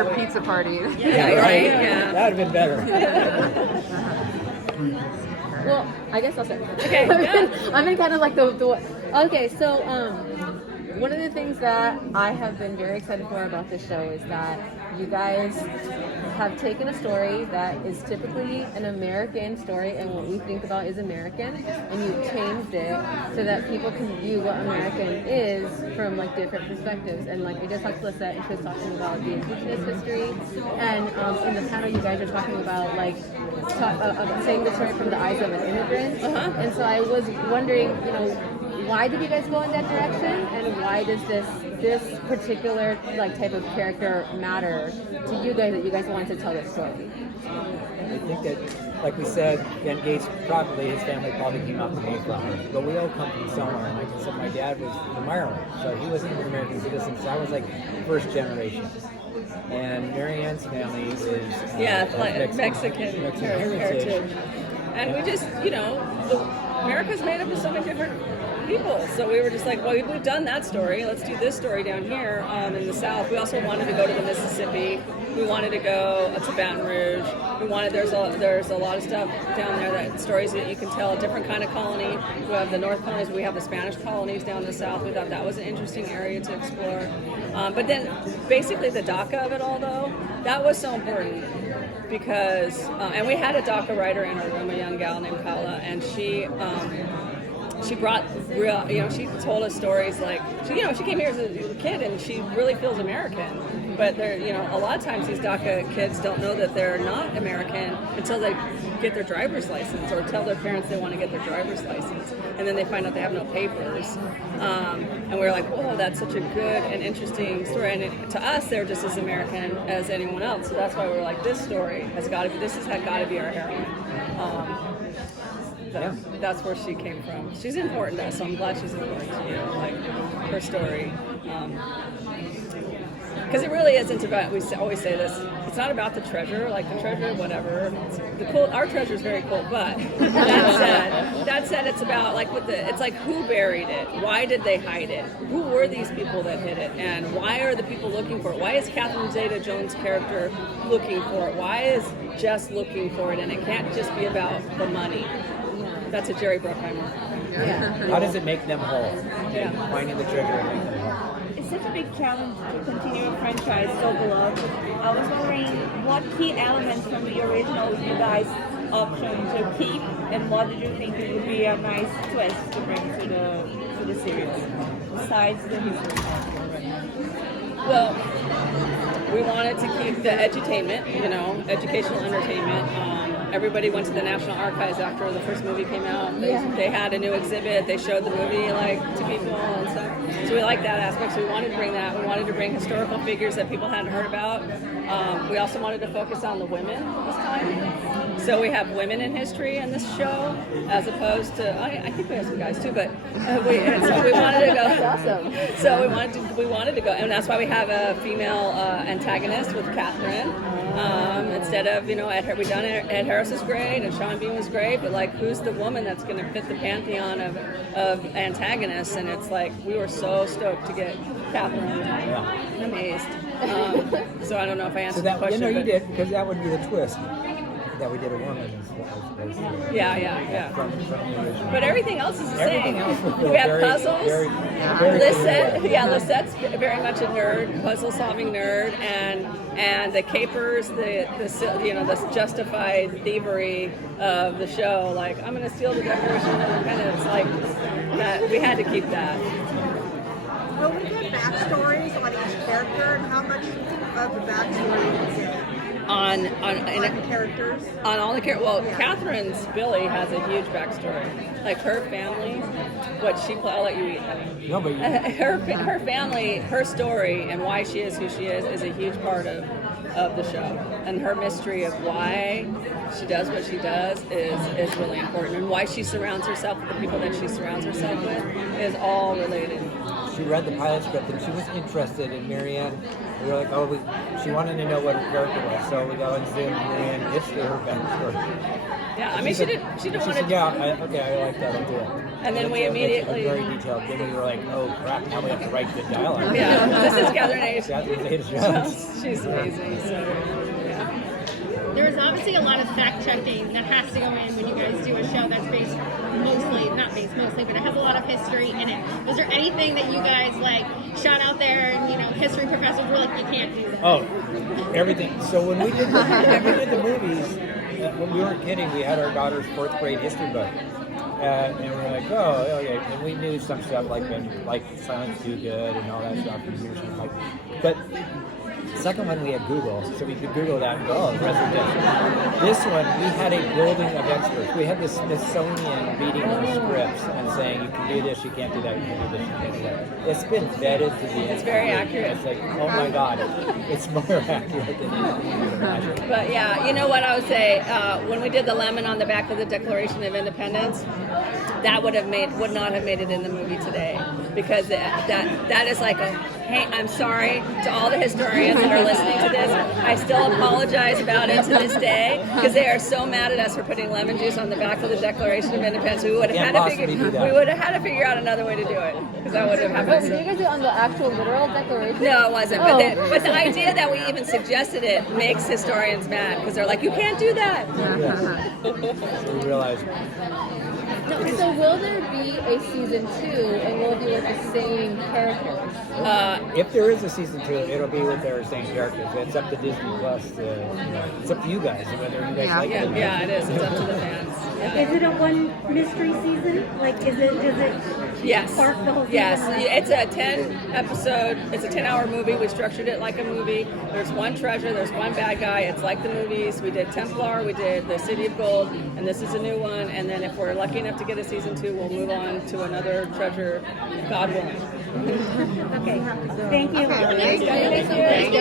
entire pizza party. Yeah, right? Yeah. That would have been better. Well, I guess I'll say. Okay, yeah. I'm in kind of like the okay. So one of the things that I have been very excited for about this show is that you guys have taken a story that is typically an American story and what we think about is American, and you've changed it so that people can view what American is from like different perspectives. And like I just talked to Lisette and she was talking about the Indigenous history, and in the panel you guys are talking about like saying the story from the eyes of an immigrant. And so I was wondering, why did you guys go in that direction, and why does this particular like type of character matter to you guys, that you guys wanted to tell this story? I think that, like we said, Ben Gates probably, his family probably came out from Mayflower, but we all come from somewhere. And like I said, my dad was from Ireland, so he wasn't an American citizen, so I was like first generation. And Marianne's family is Mexican heritage. And we just, America's made up of so many different people. So we were just like, well, we've done that story. Let's do this story down here in the South. We also wanted to go to the Mississippi. We wanted to go to Baton Rouge. There's a lot of stuff down there, that stories that you can tell, a different kind of colony. We have the North colonies, we have the Spanish colonies down the South. We thought that was an interesting area to explore. But then basically the DACA of it all, though, that was so important because, and we had a DACA writer in our room, a young gal named Paula, and she brought real, she told us stories like, she came here as a kid and she really feels American. But a lot of times these DACA kids don't know that they're not American until they get their driver's license or tell their parents they want to get their driver's license. And then they find out they have no papers. And we're like, whoa, that's such a good and interesting story. And to us, they're just as American as anyone else. So that's why we're like, this story has got to be, this has got to be our heroine. That's where she came from. She's important to us, so I'm glad she's important to you, like her story. Because it really isn't about, we always say this, it's not about the treasure, like the treasure, whatever. Our treasure is very cool, but that said, it's about like it's like who buried it? Why did they hide it? Who were these people that hid it? And why are the people looking for it? Why is Catherine Zeta-Jones' character looking for it? Why is Jess looking for it? And it can't just be about the money. That's a Jerry Bruckheimer. Yeah. How does it make them whole? Finding the treasure and making them whole. It's such a big challenge to continue a franchise so beloved. I was wondering what key elements from the original you guys optioned to keep, and what did you think it would be a nice twist to bring to the series, besides the history? Well, we wanted to keep the edutainment, educational entertainment. Everybody went to the National Archives after the first movie came out. They had a new exhibit. They showed the movie to people and stuff. So we liked that aspect. So we wanted to bring that. We wanted to bring historical figures that people hadn't heard about. We also wanted to focus on the women this time. So we have women in history in this show, as opposed to I think we have some guys too, but so we wanted to go. That's awesome. So we wanted to go, and that's why we have a female antagonist with Catherine. Instead of, we done Ed Harris is great and Sean Bean was great, but like who's the woman that's going to fit the pantheon of antagonists? And it's like we were so stoked to get Catherine. I'm amazed. So I don't know if I answered the question. You did, because that would be the twist. That we did a woman as Yeah. From the original. But everything else is the Everything same. else would feel We have very, puzzles. very Lisette's very much a nerd, puzzle-solving nerd, and the capers, the justified thievery of the show. Like I'm going to steal the decoration, and kind of it's like that. We had to keep that. Well, we get backstories on each character, and how much of the backstory is it? On Characters. On all the characters. Well, Catherine's Billy has a huge backstory. Like her family, what she I'll let you eat, honey. No, but her family, her story, and why she is who she is a huge part of the show. And her mystery of why she does what she does is really important. And why she surrounds herself with the people that she surrounds herself with is all related. She read the pilot script and she was interested in Marianne. We were like, she wanted to know what her character was, so we go and zoom Marianne. It's her backstory. Yeah, I mean, she didn't want to. Yeah, I like that idea. And then we It's immediately, very detailed. Then we were like, oh crap, now we have to write the dialogue. yeah, this is Catherine Age. Catherine Zeta-Jones. She's amazing. So, yeah. There's obviously a lot of fact checking that has to go in when you guys do a show that's based mostly, not based mostly, but it has a lot of history in it. Was there anything that you guys like shot out there and, you know, history professors were like, you can't do that? Oh, everything. So when we did the movies, when we weren't kidding, we had our daughter's 4th grade history book. And we were like, oh, okay. And we knew some stuff like Silence Do Good and all that stuff. But second one, we had Google, so we could Google that and go, oh, residential. This one, we had a building of experts. We had the Smithsonian reading the scripts and saying, you can do this, you can't do that, you can do this, you can't do that. It's been vetted to the end. It's very accurate. It's like, oh my God, it's more accurate than anything you could imagine. But yeah, you know what I would say, when we did the lemon on the back of the Declaration of Independence, that would not have made it in the movie today, because that is like a, hey, I'm sorry to all the historians that are listening to this. I still apologize about it to this day, because they are so mad at us for putting lemon juice on the back of the Declaration of Independence. We would have had to figure out another way to do it, because that would have Wait, happened. did you guys do it on the actual literal declaration? No, it wasn't. Oh. But the idea that we even suggested it makes historians mad, because they're like, you can't do that. So we realized, No, so will there be a season 2, and will it be with the same characters? if there is a season 2, it'll be with their same characters. It's up to Disney Plus to, it's up to you guys, whether you guys like it or not. Yeah, it is. It's up to the fans. Is it a one mystery season? Like, does it Yes. spark the whole season? Yes. It's a 10-episode, it's a 10-hour movie. We structured it like a movie. There's one treasure, there's one bad guy. It's like the movies. We did Templar, we did the City of Gold, and this is a new one. And then if we're lucky enough to get a season 2, we'll move on to another treasure, God willing. Okay. Thank you. Okay, thank you.